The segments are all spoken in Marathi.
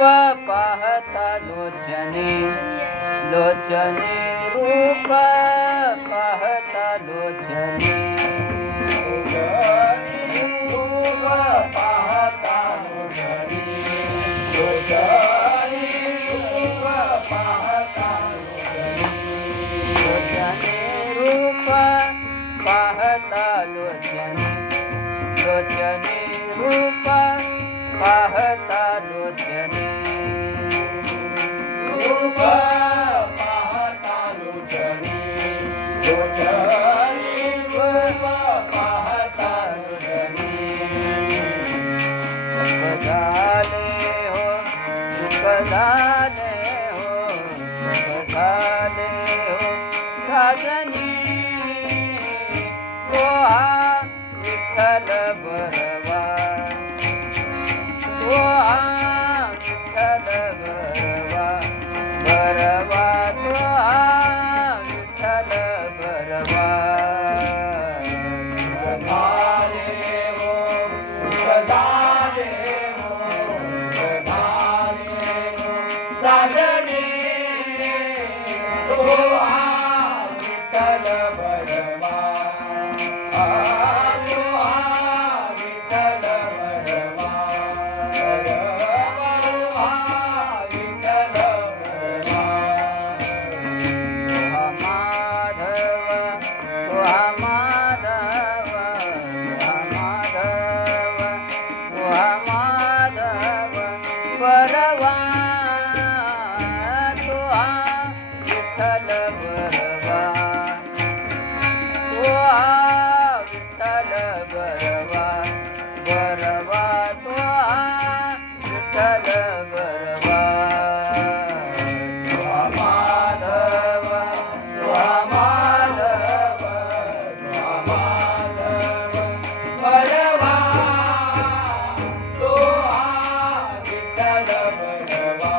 पाहता लोचने लोचने रूप पाहता लोचने रूप पाहता लोचने लोचने रूप पाहता लोचने रूप पाहता लोचने लोचने रूप पाहता लोचने रूप पाहता लोचने लोचने रूप पाहता लोचने सुख झाले हो सुख झाले हो सुख झाले हो राजनी तो हा विठ्ठल बरवा तो हा विठ्ठल बरवा बरवा तो हा विठ्ठल बरवा झाले हो सुख झाले हो सुख झाले हो साजने तो हा विठ्ठल बरवा तो हा विठ्ठल बरवा बरवा तो हा विठ्ठल बरवा तो हा विठ्ठल बरवा बरवा तो हा विठ्ठल बरवा तो हा माधव तो हा माधव तो हा माधव बरवा तो हा विठ्ठल बरवा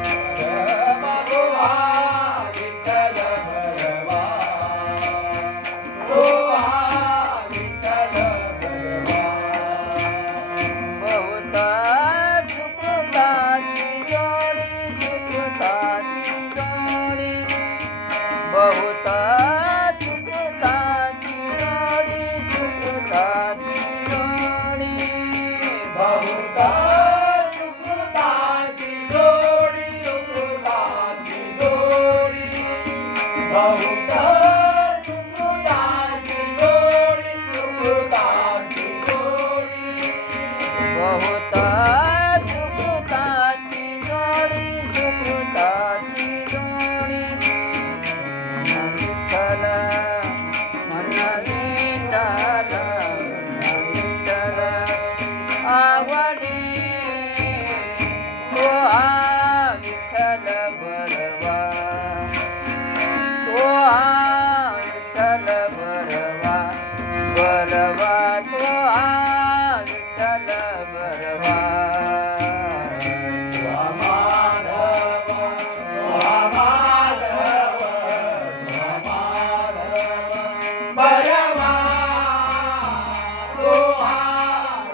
बरवा तो हा विठ्ठल बरवा तो हा विठ्ठल बरवा बहुत सुकृताची जोडी सुकृताची जोडी बहुत सुकृताची जोडी सुकृताची जोडी बहुत सुकृताची जोडी सुकृताची जोडी बहुत सुकृताची जोडी सुकृताची जोडी बहुत सुकृताची जोडी सुकृताची जोडी विठ्ठल मन विठ्ठल विठ्ठल आवडी तो हा विठ्ठल बरवा तो हा विठ्ठल बरवा बरवा तो हा विठ्ठल बरवा तो हा माधव तो हा माधव तो हा माधव बरवा तो हा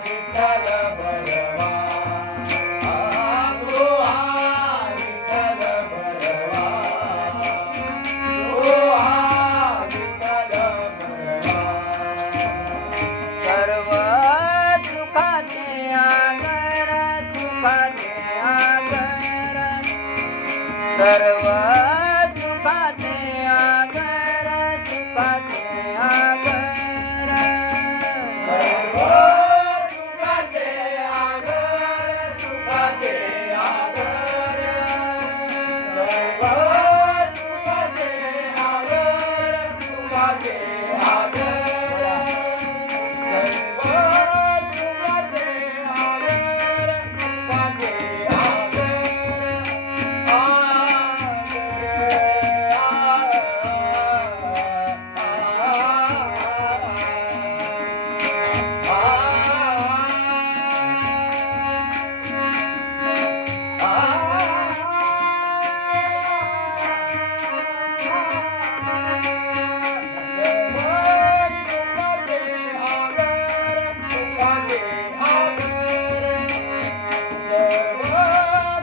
विठ्ठल बरवा तो हा विठ्ठल बरवा तो हा विठ्ठल बरवा सर्व सुखाचे आगर सुखाचे आगर सर्व सुखाचे आगर सुखाचे आगर सर्व सुखाचे आगर सुखाचे आगर सर्व सुखाचे आगर सुखाचे आगर सर्व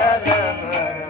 विठ्ठल घर